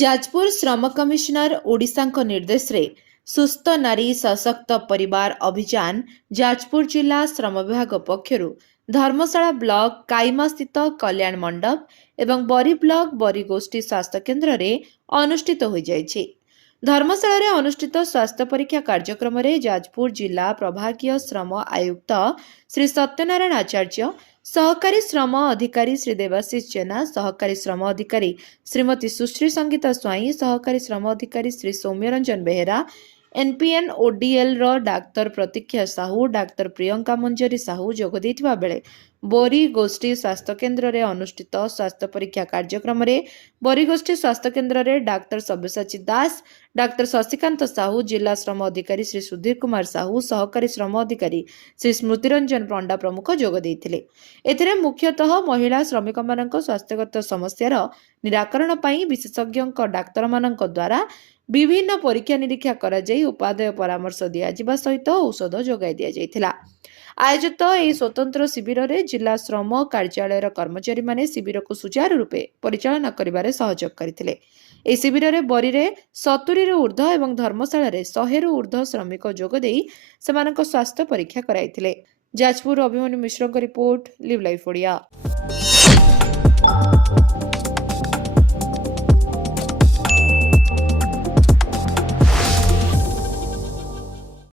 ଯାଜପୁର ଶ୍ରମ କମିଶନର ଓଡ଼ିଶାଙ୍କ ନିର୍ଦ୍ଦେଶରେ ସୁସ୍ଥ ନାରୀ ସଶକ୍ତ ପରିବାର ଅଭିଯାନ ଯାଜପୁର ଜିଲ୍ଲା ଶ୍ରମ ବିଭାଗ ପକ୍ଷରୁ ଧର୍ମଶାଳା ବ୍ଲକ କାଇମାସ୍ଥିତ କଲ୍ୟାଣ ମଣ୍ଡପ ଏବଂ ବରୀ ବ୍ଲକ ବରୀ ଗୋଷ୍ଠୀ ସ୍ୱାସ୍ଥ୍ୟ କେନ୍ଦ୍ରରେ ଅନୁଷ୍ଠିତ ହୋଇଯାଇଛି। ଧର୍ମଶାଳାରେ ଅନୁଷ୍ଠିତ ସ୍ୱାସ୍ଥ୍ୟ ପରୀକ୍ଷା କାର୍ଯ୍ୟକ୍ରମରେ ଯାଜପୁର ଜିଲ୍ଲା ପ୍ରଭାଗୀୟ ଶ୍ରମ ଆୟୁକ୍ତ ଶ୍ରୀ ସତ୍ୟନାରାୟଣ ଆଚାର୍ଯ୍ୟ, ସହକାରୀ ଶ୍ରମ ଅଧିକାରୀ ଶ୍ରୀ ଦେବାଶିଷ ଜେନା, ସହକାରୀ ଶ୍ରମ ଅଧିକାରୀ ଶ୍ରୀମତୀ ସୁଶ୍ରୀ ସଙ୍ଗୀତା ସ୍ୱାଇଁ, ସହକାରୀ ଶ୍ରମ ଅଧିକାରୀ ଶ୍ରୀ ସୌମ୍ୟରଞ୍ଜନ ବେହେରା, ଏନପିଏନ୍ ଓଡିଏଲ ଡାକ୍ତର ପ୍ରତୀକ୍ଷା ସାହୁ, ଡାକ୍ତର ପ୍ରିୟଙ୍କା ମଞ୍ଜରୀ ସାହୁ ଯୋଗ ଦେଇଥିବା ବେଳେ ବରୀ ଗୋଷ୍ଠୀ ସ୍ୱାସ୍ଥ୍ୟ କେନ୍ଦ୍ରରେ ଅନୁଷ୍ଠିତ ସ୍ୱାସ୍ଥ୍ୟ ପରୀକ୍ଷା କାର୍ଯ୍ୟକ୍ରମରେ ବରୀ ଗୋଷ୍ଠୀ ସ୍ୱାସ୍ଥ୍ୟ କେନ୍ଦ୍ରରେ ଡାକ୍ତର ସବ୍ୟସାଚୀ ଦାସ, ଡାକ୍ତର ଶଶିକାନ୍ତ ସାହୁ, ଜିଲ୍ଲା ଶ୍ରମ ଅଧିକାରୀ ଶ୍ରୀ ସୁଧୀର କୁମାର ସାହୁ, ସହକାରୀ ଶ୍ରମ ଅଧିକାରୀ ଶ୍ରୀ ସ୍ମୃତିରଞ୍ଜନ ପଣ୍ଡା ପ୍ରମୁଖ ଯୋଗ ଦେଇଥିଲେ। ଏଥିରେ ମୁଖ୍ୟତଃ ମହିଳା ଶ୍ରମିକମାନଙ୍କ ସ୍ୱାସ୍ଥ୍ୟଗତ ସମସ୍ୟାର ନିରାକରଣ ପାଇଁ ବିଶେଷଜ୍ଞଙ୍କ ଡାକ୍ତରମାନଙ୍କ ଦ୍ୱାରା ବିଭିନ୍ନ ପରୀକ୍ଷା ନିରୀକ୍ଷା କରାଯାଇ ଉପାଦେୟ ପରାମର୍ଶ ଦିଆଯିବା ସହିତ ଔଷଧ ଯୋଗାଇ ଦିଆଯାଇଥିଲା। ଆୟୋଜିତ ଏହି ସ୍ୱତନ୍ତ୍ର ଶିବିରରେ ଜିଲ୍ଲା ଶ୍ରମ କାର୍ଯ୍ୟାଳୟର କର୍ମଚାରୀମାନେ ଶିବିରକୁ ସୁଚାରୁ ରୂପେ ପରିଚାଳନା କରିବାରେ ସହଯୋଗ କରିଥିଲେ। ଏହି ଶିବିରରେ ବରୀରେ 70ରୁ ଉର୍ଦ୍ଧ୍ୱ ଏବଂ ଧର୍ମଶାଳାରେ 100ରୁ ଉର୍ଦ୍ଧ୍ୱ ଶ୍ରମିକ ଯୋଗ ଦେଇ ସେମାନଙ୍କ ସ୍ୱାସ୍ଥ୍ୟ ପରୀକ୍ଷା କରାଇଥିଲେ। ଯାଜପୁର ଅଭିମନ୍ୟୁ ମିଶ୍ରଙ୍କ ରିପୋର୍ଟ, ଲିଭ୍ ଲାଇଫ୍ ଓଡ଼ିଆ।